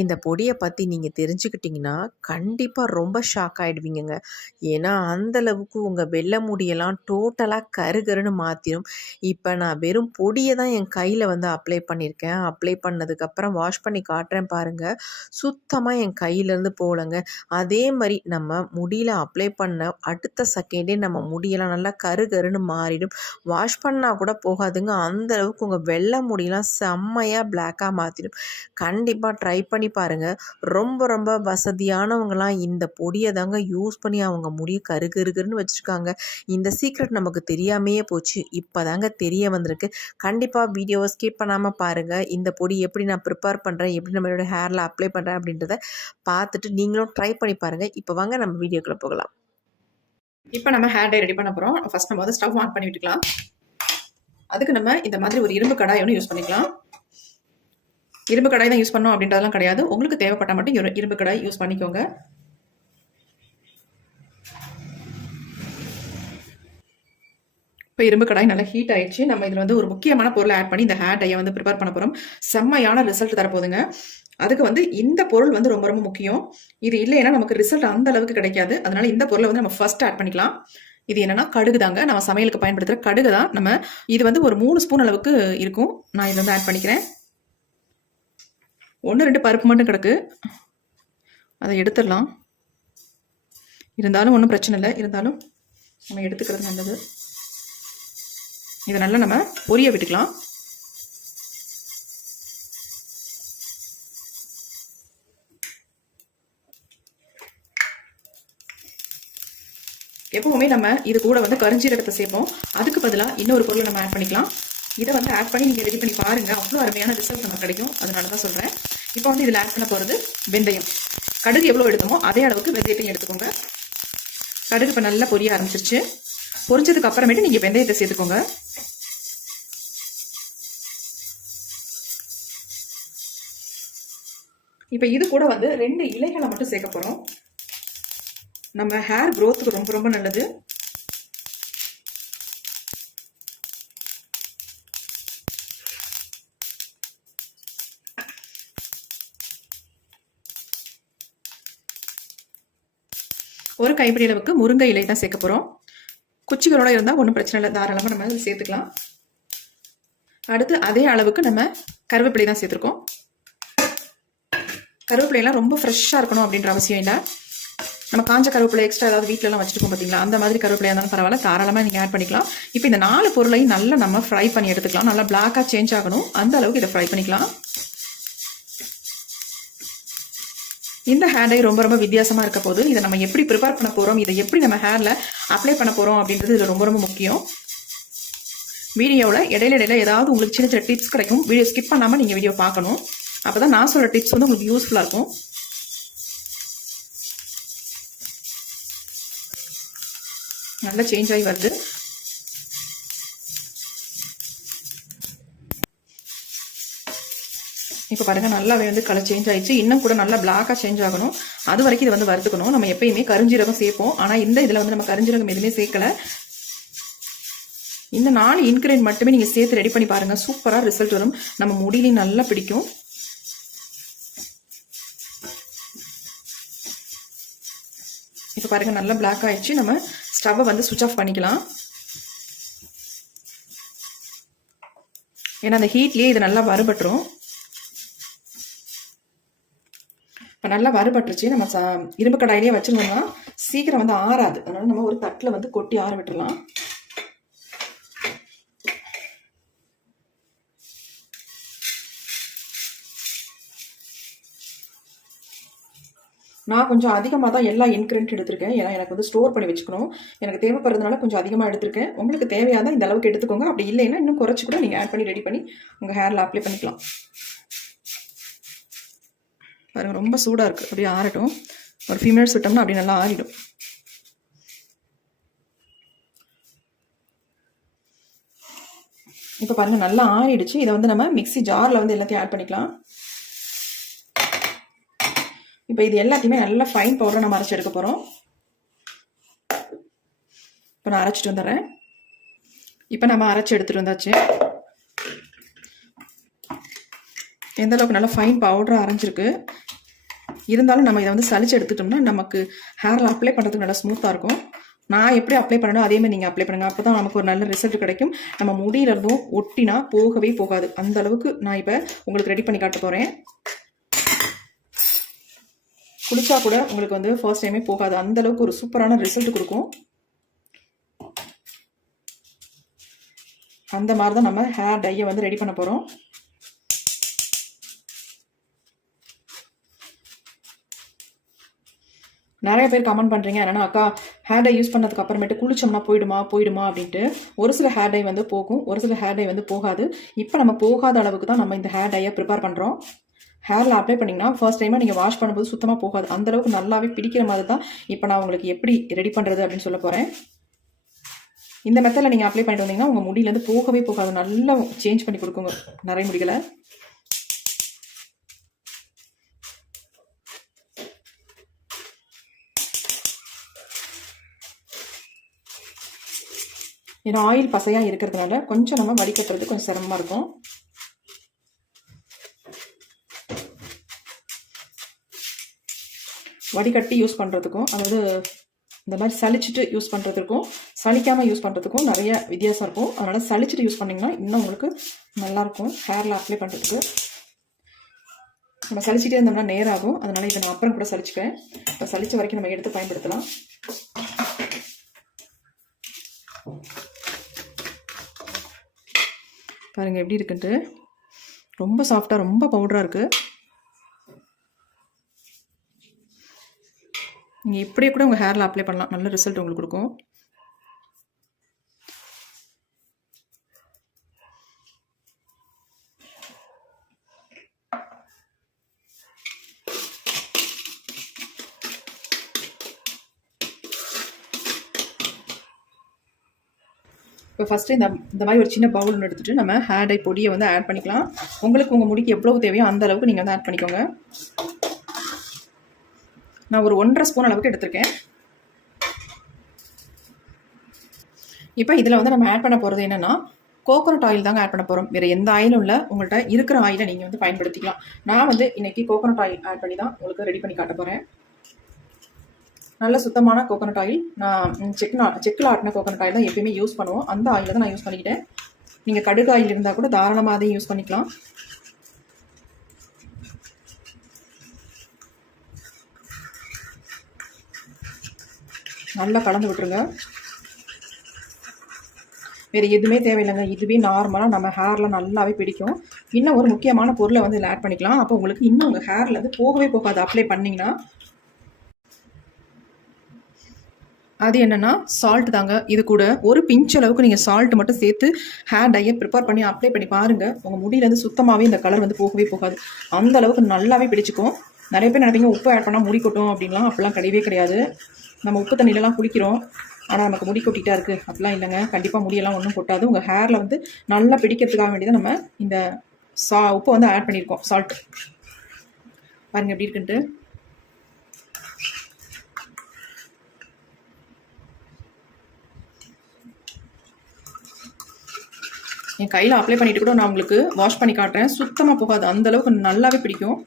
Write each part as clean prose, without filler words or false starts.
இந்த பொடிய பத்தி நீங்க தெரிஞ்சுக்கிட்டீங்கன்னா, கண்டிப்பா ரொம்ப ஷாக் ஆயிடுவீங்கங்க. ஏன்னா, அந்த அளவுக்கு உங்க வெள்ள முடியெல்லாம் டோட்டலா கருகருன்னு மாத்திரும். இப்ப நான் வெறும் பொடிய தான் என் கையில வந்து அப்ளை பண்ணியிருக்கேன். அப்ளை பண்ணதுக்கப்புறம் வாஷ் பண்ணி காட்டுறேன் பாருங்க. சுத்தமா என் கையிலேருந்து போகலங்க. அதே மாரி நம்ம முடியில அப்ளை பண்ண அடுத்த செகண்டே நம்ம முடியெல்லாம் நல்லா கருகருன்னு மாறிடும். வாஷ் பண்ணா கூட போகாதுங்க. அந்த அளவுக்கு உங்க வெள்ள முடியெல்லாம் செம்மையா பிளாக்கா மாத்திடும். கண்டிப்பா ட்ரை பண்ணி பாருங்க. ரொம்ப ரொம்ப வசதியானவங்கலாம் இந்த பொடிய தாங்க யூஸ் பண்ணி அவங்க முடிய கருகருன்னு வச்சிருக்காங்க. இந்த சீக்ரெட் நமக்கு தெரியாமயே போச்சு. இப்பதாங்க தெரிய வந்திருக்கு. கண்டிப்பா வீடியோவ ஸ்கிப் பண்ணாம பாருங்க. இந்த பொடி எப்படி நான் ப்ரிப்பேர் பண்றேன், எப்படி நம்மளோட ஹேர்ல அப்ளை பண்றேன் அப்படின்றத பார்த்துட்டு நீங்களும் ட்ரை பண்ணி பாருங்க. இப்ப வாங்க நம்ம வீடியோக்குள்ள போகலாம். இப்போ நம்ம ஹேர் டை ரெடி பண்ண போறோம். ஃபர்ஸ்ட் நம்ம வந்து ஸ்டவ் ஆன் பண்ணி விட்டுக்கலாம். அதுக்கு நம்ம இந்த மாதிரி ஒரு இரும்பு கடாய் ஒன்று யூஸ் பண்ணிக்கலாம். இரும்பு கடாய் தான் யூஸ் பண்ணோம் அப்படின்றதெல்லாம் கிடையாது. உங்களுக்கு தேவைப்பட்டால் மட்டும் இரும்பு கடாய் யூஸ் பண்ணிக்கோங்க. இப்போ இரும்பு கடாய் நல்லா ஹீட் ஆயிடுச்சு. நம்ம இதில் வந்து ஒரு முக்கியமான பொருளை ஆட் பண்ணி இந்த ஹேர் டையை வந்து ப்ரிப்பேர் பண்ண போகிறோம். செம்மையான ரிசல்ட் தரப்போகுதுங்க. அதுக்கு வந்து இந்த பொருள் வந்து ரொம்ப ரொம்ப முக்கியம். இது இல்லைன்னா நமக்கு ரிசல்ட் அந்த அளவுக்கு கிடைக்காது. அதனால இந்த பொருளை வந்து நம்ம ஃபர்ஸ்ட் ஆட் பண்ணிக்கலாம். இது என்னன்னா கடுகு தாங்க. நம்ம சமையலுக்கு பயன்படுத்துகிற கடுகு தான். நம்ம இது வந்து ஒரு 3 ஸ்பூன் அளவுக்கு இருக்கும். நான் இதை வந்து ஆட் பண்ணிக்கிறேன். 1-2 பருப்பு மட்டும் கிடக்கு, அதை எடுத்துடலாம். இருந்தாலும் ஒன்றும் பிரச்சனை இல்லை. இருந்தாலும் நம்ம எடுத்துக்கிறது நல்லது. இதை நல்லா நம்ம பொரிய விட்டுக்கலாம். எப்பவுமே நம்ம இது கூட வந்து கரிஞ்சீரகத்தை சேர்ப்போம். அதுக்கு பதிலாக இன்னொரு பொருளை நம்ம ஆட் பண்ணிக்கலாம். இதை வந்து ஆட் பண்ணி நீங்கள் ரெடி பண்ணி பாருங்க. அவ்வளோ அருமையான ரிசல்ட் நமக்கு கிடைக்கும். அதனால தான் சொல்கிறேன். இப்போ வந்து இதில் ஆட் பண்ண போகிறது வெந்தயம். கடுகு எவ்வளோ எடுத்தோமோ அதே அளவுக்கு வெந்தயத்தையும் எடுத்துக்கோங்க. கடுகு இப்போ நல்லா பொரிய ஆரம்பிச்சிருச்சு. பொரிஞ்சதுக்கு அப்புறமேட்டு நீங்கள் வெந்தயத்தை சேர்த்துக்கோங்க. இப்போ இது கூட வந்து 2 இலைகளை மட்டும் சேர்க்க போகிறோம். நம்ம ஹேர் க்ரோத்துக்கு ரொம்ப ரொம்ப நல்லது. ஒரு கைப்பிடி அளவுக்கு முருங்கை இலை தான் சேர்க்க போகிறோம். குச்சிகளோட இருந்தால் ஒன்றும் பிரச்சனை இல்லை, தாராளமாக நம்ம அதில் சேர்த்துக்கலாம். அடுத்து அதே அளவுக்கு நம்ம கருவேப்பிலை தான் சேர்த்துருக்கோம். கருவேப்பிலையெல்லாம் ரொம்ப ஃப்ரெஷ்ஷாக இருக்கணும் அப்படின்ற அவசியம் இல்லை. நம்ம காஞ்ச கருவேப்பிலை எக்ஸ்ட்ரா ஏதாவது வீட்டிலலாம் வச்சுருக்கோம் பார்த்தீங்களா, அந்த மாதிரி கருவேப்பிலையாக இருந்தாலும் பரவாயில்ல, தாராளமாக நீங்கள் ஆட் பண்ணிக்கலாம். இப்போ இந்த 4 பொருளையும் நல்லா நம்ம ஃப்ரை பண்ணி எடுத்துக்கலாம். நல்லா பிளாக்காக சேஞ்ச் ஆகணும், அந்த அளவுக்கு இதை ஃப்ரை பண்ணிக்கலாம். இந்த ஹேர் டை ரொம்ப ரொம்ப வித்தியாசமாக இருக்க போது. இதை நம்ம எப்படி ப்ரிப்பேர் பண்ண போகிறோம், இதை எப்படி நம்ம ஹேரில் அப்ளை பண்ண போகிறோம் அப்படின்றது இதில் ரொம்ப ரொம்ப முக்கியம். வீடியோவில் இடையில ஏதாவது உங்களுக்கு சின்ன சின்ன டிப்ஸ் கிடைக்கும். வீடியோ ஸ்கிப் பண்ணாமல் நீங்கள் வீடியோ பார்க்கணும். அப்போ தான் நான் சொல்கிற டிப்ஸ் வந்து உங்களுக்கு யூஸ்ஃபுல்லாக இருக்கும். நல்லா சேஞ்ச் ஆகி வருது. இப்போ பாருங்க, நல்லாவே வந்து கலர் சேஞ்ச் ஆயிடுச்சு. இன்னும் கூட நல்லா பிளாக்காக சேஞ்ச் ஆகணும். அது வரைக்கும் இதை வந்து வறுத்துக்கணும். நம்ம எப்பயுமே கரிஞ்சீரகம் சேர்ப்போம், ஆனால் இந்த இதில் வந்து நம்ம கரிஞ்சீரகம் எதுவுமே சேர்க்கல. இந்த 4 இன்கிரியன்ட் மட்டுமே நீங்கள் சேர்த்து ரெடி பண்ணி பாருங்க. சூப்பராக ரிசல்ட் வரும். நம்ம முடியிலையும் நல்லா பிடிக்கும். இப்போ பாருங்க, நல்லா பிளாக் ஆயிடுச்சு. நம்ம ஸ்டவ்வை வந்து சுவிட்ச் ஆஃப் பண்ணிக்கலாம். ஏன்னா அந்த ஹீட்லேயே இது நல்லா வறுபட்டுரும். இப்போ நல்லா வறுபட்டுருச்சு. நம்ம இரும்பு கடாயிலேயே வச்சிருந்தோம்னா சீக்கிரம் வந்து ஆறாது. அதனால நம்ம ஒரு தட்டில் வந்து கொட்டி ஆற விட்டுடலாம். நான் கொஞ்சம் அதிகமாக தான் எல்லா இன்கிரியன்ட் எடுத்திருக்கேன். ஏன்னா எனக்கு வந்து ஸ்டோர் பண்ணி வச்சுக்கணும். எனக்கு தேவைப்படுறதுனால கொஞ்சம் அதிகமாக எடுத்திருக்கேன். உங்களுக்கு தேவையான இந்த அளவுக்கு எடுத்துக்கோங்க. அப்படி இல்லைன்னா இன்னும் குறைச்சி கூட நீங்கள் ஆட் பண்ணி ரெடி பண்ணி உங்கள் ஹேரில் அப்ளை பண்ணிக்கலாம். பாருங்கள், ரொம்ப சூடாக இருக்குது. அப்படியே ஆறட்டும். ஒரு few minutes விட்டோம்னா அப்படி நல்லா ஆறிடும். இப்போ பாருங்கள், நல்லா ஆறிடுச்சு. இதை வந்து நம்ம மிக்ஸி ஜாரில் வந்து எல்லாத்தையும் ஆட் பண்ணிக்கலாம். இப்போ இது எல்லாத்தையுமே நல்லா ஃபைன் பவுடரை நம்ம அரைச்சி எடுக்க போகிறோம். இப்போ நான் அரைச்சிட்டு வந்துடுறேன். இப்போ நம்ம அரைச்சி எடுத்துகிட்டு வந்தாச்சு. எந்த அளவுக்கு நல்லா ஃபைன் பவுடராக அரைஞ்சிருக்கு. இருந்தாலும் நம்ம இதை வந்து சலிச்சு எடுத்துட்டோம்னா நமக்கு ஹேரில் அப்ளை பண்ணுறதுக்கு நல்லா ஸ்மூத்தாக இருக்கும். நான் எப்படி அப்ளை பண்ணணும் அதே மாதிரி நீங்கள் அப்ளை பண்ணுங்கள். அப்போ தான் நமக்கு ஒரு நல்ல ரிசல்ட் கிடைக்கும். நம்ம முடியிலிருந்தும் ஒட்டினா போகவே போகாது. அந்த அளவுக்கு நான் இப்போ உங்களுக்கு ரெடி பண்ணி காட்ட போகிறேன். குளிச்சா கூட உங்களுக்கு வந்து ஃபர்ஸ்ட் டைமே போகாது. அந்த அளவுக்கு ஒரு சூப்பரான ரிசல்ட் கொடுக்கும். அந்த மாதிரி தான் நம்ம ஹேர் டையை வந்து ரெடி பண்ண போகிறோம். நிறைய பேர் கமெண்ட் பண்ணுறீங்க என்னன்னா, அக்கா ஹேர் டை யூஸ் பண்ணதுக்கு அப்புறமேட்டு குளிச்சோம்னா போயிடுமா அப்படின்ட்டு. ஒரு சில ஹேர் டை வந்து போகும், ஒரு சில ஹேர் டை வந்து போகாது. இப்போ நம்ம போகாத அளவுக்கு தான் நம்ம இந்த ஹேர் டையை ப்ரிப்பேர் பண்ணுறோம். ஹேரில் அப்ளை பண்ணிங்கன்னா ஃபர்ஸ்ட் டைமாக நீங்கள் வாஷ் பண்ணும்போது சுத்தமாக போகாது. அந்தளவுக்கு நல்லாவே பிடிக்கிற மாதிரி தான் இப்போ நான் உங்களுக்கு எப்படி ரெடி பண்ணுறது அப்படின்னு சொல்ல போகிறேன். இந்த மெத்தடில் நீங்கள் அப்ளை பண்ணிட்டு வந்தீங்கன்னா உங்கள் முடியிலேருந்து போகவே போகாது. நல்லா சேஞ்ச் பண்ணி கொடுக்குங்க நிறைய முடிகளை. ஏன்னா ஆயில் பசையாக இருக்கிறதுனால கொஞ்சம் நம்ம வடிகட்டுறது கொஞ்சம் சிரமமாக இருக்கும். வடிகட்டி யூஸ் பண்ணுறதுக்கும், அதாவது இந்த மாதிரி சலிச்சுட்டு யூஸ் பண்ணுறதுக்கும் சலிக்காமல் யூஸ் பண்ணுறதுக்கும் நிறைய வித்தியாசம் இருக்கும். அதனால் சலிச்சுட்டு யூஸ் பண்ணிங்கன்னா இன்னும் உங்களுக்கு நல்லாயிருக்கும் ஹேரில் அப்ளை பண்ணுறதுக்கு. நம்ம சலிச்சுட்டே இருந்தோம்னா நேராகும். அதனால் இதை நான் அப்புறம் கூட சலிச்சுக்கிறேன். இப்போ சலிச்ச வரைக்கும் நம்ம எடுத்து பயன்படுத்தலாம். பாருங்கள் எப்படி இருக்குன்ட்டு. ரொம்ப சாஃப்டாக ரொம்ப பவுடராக இருக்குது. நீங்கள் இப்படியே கூட உங்கள் ஹேரில் அப்ளை பண்ணலாம். நல்ல ரிசல்ட் உங்களுக்கு கொடுக்கும். இப்போ ஃபஸ்ட்டு இந்த மாதிரி ஒரு சின்ன பவுல் ஒன்று எடுத்துகிட்டு நம்ம ஹேர் டை பொடியை வந்து ஆட் பண்ணிக்கலாம். உங்களுக்கு உங்கள் முடிக்கு எவ்வளோ தேவையோ அந்த அளவுக்கு நீங்கள் வந்து ஆட் பண்ணிக்கோங்க. நான் ஒரு 1.5 ஸ்பூன் அளவுக்கு எடுத்திருக்கேன். இப்போ இதில் வந்து நம்ம ஆட் பண்ண போகிறது என்னென்னா கோகோனட் ஆயில் தாங்க ஆட் பண்ண போகிறோம். வேறு எந்த ஆயிலும் இல்லை. உங்கள்கிட்ட இருக்கிற ஆயிலை நீங்கள் வந்து பயன்படுத்திக்கலாம். நான் வந்து இன்றைக்கி கோகோனட் ஆயில் ஆட் பண்ணி தான் உங்களுக்கு ரெடி பண்ணி காட்ட போகிறேன். நல்ல சுத்தமான கோகோனட் ஆயில். நான் செக்கில் ஆட்டின கோகோனட் ஆயில் தான் எப்பயுமே யூஸ் பண்ணுவோம். அந்த ஆயில் தான் நான் யூஸ் பண்ணிக்கிட்டேன். நீங்கள் கடுகு ஆயில் இருந்தால் கூட தாராளமாக அதையும் யூஸ் பண்ணிக்கலாம். நல்லா கலந்து விட்டுருங்க. வேறு எதுவுமே தேவையில்லைங்க. இதுவே நார்மலாக நம்ம ஹேரில் நல்லாவே பிடிக்கும். இன்னும் ஒரு முக்கியமான பொருளை வந்து இதில் ஆட் பண்ணிக்கலாம். அப்போ உங்களுக்கு இன்னும் உங்கள் ஹேரில் வந்து போகவே போகாது அப்ளை பண்ணிங்கன்னா. அது என்னென்னா சால்ட் தாங்க. இது கூட ஒரு பிஞ்ச் அளவுக்கு நீங்கள் சால்ட் மட்டும் சேர்த்து ஹேர் டையை ப்ரிப்பேர் பண்ணி அப்ளை பண்ணி பாருங்கள். உங்கள் முடியிலேருந்து சுத்தமாகவே இந்த கலர் வந்து போகவே போகாது. அந்த அளவுக்கு நல்லாவே பிடிச்சிக்கும். நிறைய பேர் நினைப்பீங்க உப்பு ஆட் பண்ணால் முடி கொட்டும் அப்படின்லாம். அப்படிலாம் கிடையவே கிடையாது. நம்ம உப்பு தண்ணியிலலாம் குளிக்கிறோம், ஆனால் நமக்கு முடி கொட்டிகிட்டா இருக்குது அப்படிலாம் இல்லைங்க. கண்டிப்பாக முடியெல்லாம் ஒன்றும் கொட்டாது. உங்கள் ஹேரில் வந்து நல்லா பிடிக்கிறதுக்காக வேண்டியதான் நம்ம இந்த உப்பை வந்து ஆட் பண்ணியிருக்கோம், சால்ட். பாருங்கள் எப்படி இருக்குன்ட்டு. என் கையில் அப்ளை பண்ணிட்டு கூட நான் உங்களுக்கு வாஷ் பண்ணி காட்டுறேன். சுத்தமாக போகாது. அந்த அளவுக்கு நல்லாவே பிடிக்கும்.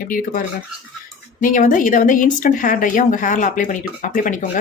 எப்படி இருக்கு பாருங்க. நீங்கள் வந்து இதை வந்து இன்ஸ்டன்ட் ஹேர் டையாக உங்கள் ஹேரில் அப்ளை பண்ணிக்கோங்க.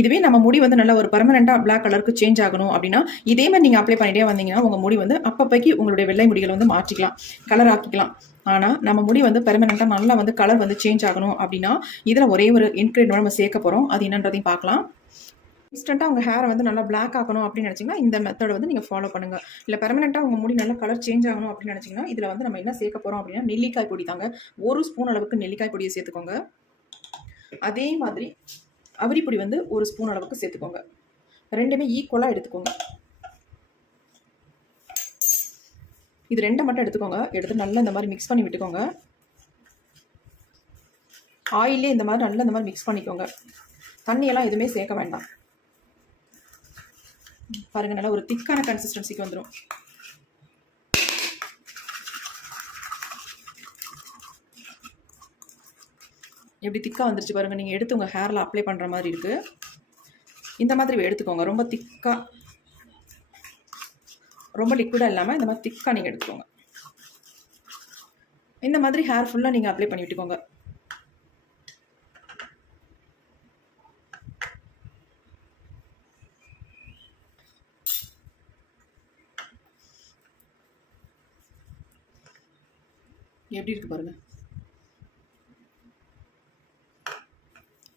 இதுவே நம்ம முடி வந்து நல்ல ஒரு பர்மனெண்ட்டாக பிளாக் கலருக்கு சேஞ்ச் ஆகணும் அப்படின்னா இதே மாதிரி நீங்கள் அப்ளை பண்ணிட்டே வந்தீங்கன்னா உங்கள் முடி வந்து அப்பப்போக்கி உங்களுடைய வெள்ளை முடிகளை வந்து மாற்றிக்கலாம், கலர் ஆக்கிக்கலாம். ஆனால் நம்ம முடி வந்து பெர்மனெண்ட்டாக நல்லா வந்து கலர் வந்து சேஞ்ச் ஆகணும் அப்படின்னா இதில் ஒரே ஒரு இன்க்ரீடியன்ட் நம்ம சேர்க்க போகிறோம். அது என்னன்றதையும் பார்க்கலாம். இன்ஸ்டண்ட்டாக உங்கள் ஹேரை வந்து நல்லா பிளாக் ஆகணும் அப்படின்னு நினச்சிங்கன்னா இந்த மெத்தடை வந்து நீங்கள் ஃபாலோ பண்ணுங்கள். இல்லை பெர்மனெண்ட்டாக உங்கள் முடி நல்லா கலர் சேஞ்ச் ஆகணும் அப்படின்னு நினச்சிங்கன்னா இதில் வந்து நம்ம என்ன சேர்க்க போகிறோம் அப்படின்னா நெல்லிக்காய் பொடி தாங்க. 1 ஸ்பூன் அளவுக்கு நெல்லிக்காய் பொடியை சேர்த்துக்கோங்க. அதே மாதிரி அவரி பொடி வந்து 1 ஸ்பூன் அளவுக்கு சேர்த்துக்கோங்க. ரெண்டுமே ஈக்குவலாக எடுத்துக்கோங்க. இது 2 மட்டும் எடுத்துக்கோங்க. எடுத்து நல்லா இந்த மாதிரி மிக்ஸ் பண்ணி விட்டுக்கோங்க. ஆயிலே இந்த மாதிரி நல்லா இந்த மாதிரி மிக்ஸ் பண்ணிக்கோங்க. தண்ணியெல்லாம் எதுவுமே சேர்க்க வேண்டாம். பாருங்க, நல்லா ஒரு திக்கான கன்சிஸ்டன்சிக்கு வந்துடும். எப்படி திக்காக வந்துருச்சு பாருங்க. நீங்கள் எடுத்து உங்கள் ஹேரில் அப்ளை பண்ணுற மாதிரி இருக்குது. இந்த மாதிரி எடுத்துக்கோங்க. ரொம்ப திக்காக ரொம்ப லிக்விடாக இல்லாமல் இந்த மாதிரி திக்காக நீங்கள் எடுத்துக்கோங்க. இந்த மாதிரி ஹேர் ஃபுல்லாக நீங்கள் அப்ளை பண்ணி விட்டுக்கோங்க. எப்படி இருக்கு பாருங்க.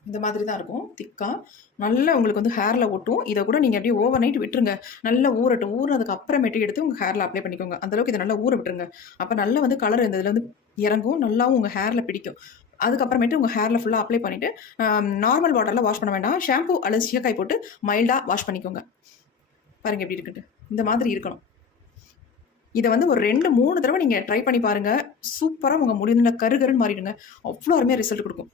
இந்த மாதிரி தான் இருக்கும் திக்காக. நல்லா உங்களுக்கு வந்து ஹேரில் ஒட்டும். இதை கூட நீங்கள் அப்படியே ஓவர் நைட் விட்டுருங்க. நல்லா ஊறட்டும். ஊறினதுக்கு அப்புறமேட்டு எடுத்து உங்கள் ஹேரில் அப்ளை பண்ணிக்கோங்க. அந்தளவுக்கு இதை நல்லா ஊற விட்டுருங்க. அப்போ நல்லா வந்து கலர் இந்த இதில் வந்து இறங்கும். நல்லாவும் உங்கள் ஹேரில் பிடிக்கும். அதுக்கப்புறமேட்டு உங்கள் ஹேரில் ஃபுல்லாக அப்ளை பண்ணிவிட்டு நார்மல் வாட்டரில் வாஷ் பண்ண வேண்டாம். ஷாம்பு அல்லது சீயக்காய் போட்டு மைல்டாக வாஷ் பண்ணிக்கோங்க. பாருங்கள் எப்படி இருக்குன்ட்டு. இந்த மாதிரி இருக்கணும். இதை வந்து ஒரு 2-3 தடவை நீங்கள் ட்ரை பண்ணி பாருங்கள். சூப்பராக உங்கள் முடி நல்லா கருகருன்னு மாறிடுங்க. அவ்வளோ அருமையாக ரிசல்ட் கொடுக்கும்.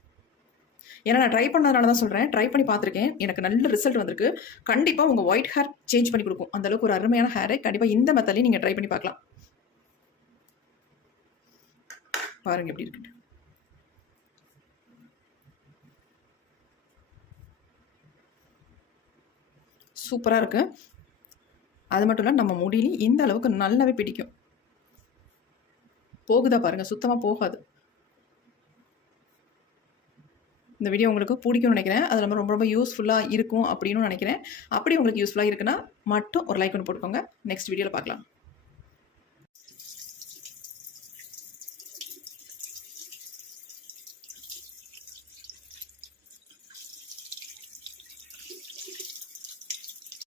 ஏன்னா நான் ட்ரை பண்ணதுனால தான் சொல்கிறேன். ட்ரை பண்ணி பார்த்துருக்கேன். எனக்கு நல்ல ரிசல்ட் வந்திருக்கு. கண்டிப்பாக உங்கள் ஒயிட் ஹேர் சேஞ்ச் பண்ணி கொடுக்கும். அந்தளவுக்கு ஒரு அருமையான ஹேரை கண்டிப்பாக இந்த மெத்தட்லையும் நீங்கள் ட்ரை பண்ணி பார்க்கலாம். பாருங்கள் எப்படி இருக்குன்னு. சூப்பராக இருக்குது. அது மட்டும் இல்லை நம்ம முடியிலையும் இந்த அளவுக்கு நல்லாவே பிடிக்கும். போகுதா பாருங்கள், சுத்தமாக போகாது. இந்த வீடியோ உங்களுக்கு பிடிக்கும்னு நினைக்கிறேன். அது நம்ம ரொம்ப ரொம்ப யூஸ்ஃபுல்லாக இருக்கும் அப்படின்னு நினைக்கிறேன். அப்படி உங்களுக்கு யூஸ்ஃபுல்லாக இருக்குன்னா மட்டும் ஒரு லைக் ஒன்று போட்டுக்கோங்க. நெக்ஸ்ட் வீடியோவில் பார்க்கலாம்.